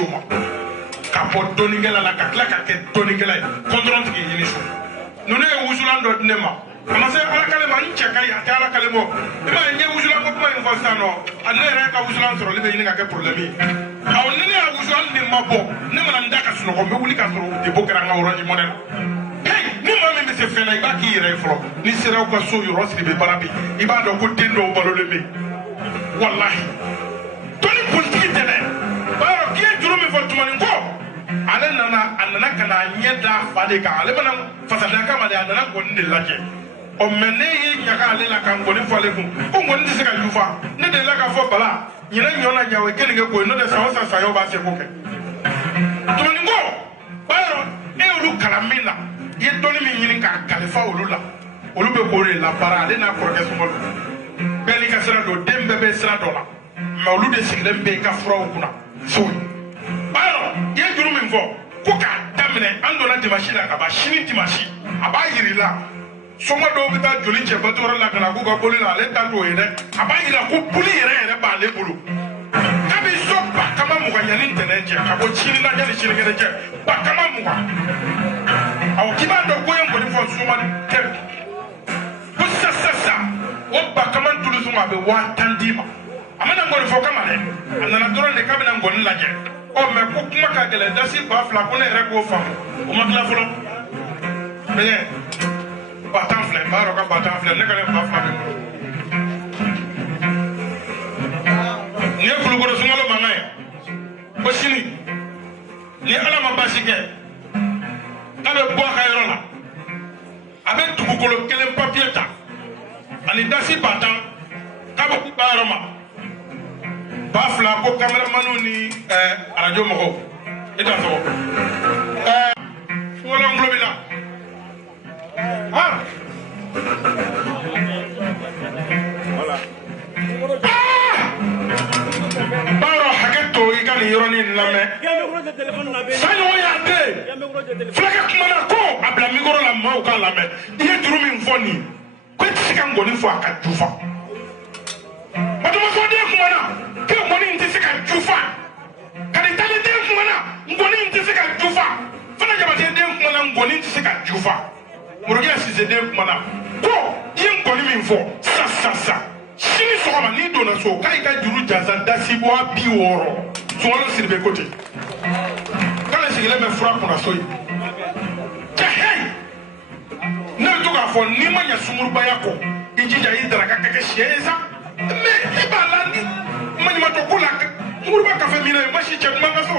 o ma ka bɔ dɔnnikɛla la ka tila ka kɛ dɔnnikɛla ye kɔntɔrɔn tigi ɲini so ninnu ye wusulan dɔ di ne ma a ma se ala kale ma n cɛ ka ɲi a tɛ ala kale mɔ i m'a ye n ye wusulan ko kuma in fɔ sisan nɔ a ne yɛrɛ ka wusulan sɔrɔli bɛ ɲini ka kɛ problème ye awɔ ni ne y'a wusulan ni ma bɔ ne mana n da ka sunɔgɔ n bɛ wuli ka sɔrɔ depot kɛra n ka orange money la hey ni maa min bɛ se fɛn na i b'a k'i yɛrɛ ye fɔlɔ ni sera aw ka so yɔrɔ siri bɛ baara bi i b'a dɔn ko den dɔw balolen bɛ yen walahi tɔni politiki tɛ dɛ b'a dɔn k'i ye juru min fɔ tumani ko ale nana a nana ka na ɲɛ da fa de kan ale mana fasada kama de a nana nkɔni de lajɛ ɔ mɛ ne ye ɲaga ale la ka nkɔni fɔ ale kun ko nkɔni tɛ se ka jufa ne delila k'a fɔ bala ɲinɛ ɲɔ na ɲa o ye keninge ko ye n'o tɛ san o san saɲɔ b'a se ko kɛ tumani ko b'a dɔn e y'olu kalan min na i ye dɔnni min ɲini k'a kalifa olu la olu bɛ k'o de labaara ale n'a kɔrɔkɛ sumaworo bɛɛ n'i ka sira don den bɛɛ bɛ sira dɔ la mɛ olu de sigilen bɛ i ka furaw kunna so b'a dɔn i ye juru min fɔ ko k'a daminɛ an donna dimanche la ka ban sini dimanche a b'a yiri la sɔngɔ dɔw bɛ taa joli cɛ batɔrɔ la ka na k'u ka boli la ale ta t'o ye dɛ a b'a yira ko boli yɛrɛ b'ale bolo kabi so ba kama mugan yanni ntɛnɛn cɛ ka bɔ sini la yanni sinikɛnɛ cɛ ba kama mugan awɔ k'i b'a dɔn ko ye nkɔni fɔ sumani tɛ ko sisan o ba kama tulu sɔngɔ a bɛ 1000 d'i ma a mana nkɔni fɔ kama dɛ a nana dɔrɔn de k'a bɛna nkɔni lajɛ ɔ mɛ ko kuma ka gɛlɛn dasi 2000 ko ne yɛrɛ k'o faamu o ma tila fɔlɔ mɛ ba tan filɛ n b'a dɔn ka ba tan filɛ ne ka ne 2000 bɛ n bolo nin ye kulukɔrɔ sunkalo mankan ye ko sini ni ala ma baasi kɛ k'a bɛ bɔ a ka yɔrɔ la a bɛ dugukolo kelen papiye ta ani dasi 1000 k'a bɛ di ba yɔrɔ ma 2000 ko kameramaniw ni arajo mɔgɔw i t'a sɔgɔ sunkalo n tulo b'i la baaro hakɛ to i ka nin yɔrɔnin lamɛn saɲɔgɔnya tɛ fulakɛ kumana ko a bila mikoro la maaw k'a lamɛn i ye juru min fɔ nin ko i tɛ se ka nkɔni fɔ a ka jufa batomafɔden kumana ko nkɔni in tɛ se ka jufa kaditalen kumana nkɔni in tɛ se ka jufa fana jabaten den kumana nkɔni in tɛ se ka jufa Morokia Sise den kumana ko i ye nkɔni min fɔ sa sini sɔgɔma n'i donna so k'a i ka juru jansa dasi 60 sunkalo siribe ko ten k'ale sigilen bɛ fura kunna so ye cɛ hei ne bɛ to k'a fɔ n'i ma ɲɛ sungurubaya kɔ i jija i daraka ka kɛ sɛ ye sa mɛ i b'a la ni maɲumatɔ ko la sunguruba kafe min na ye ma si cɛ duman ka so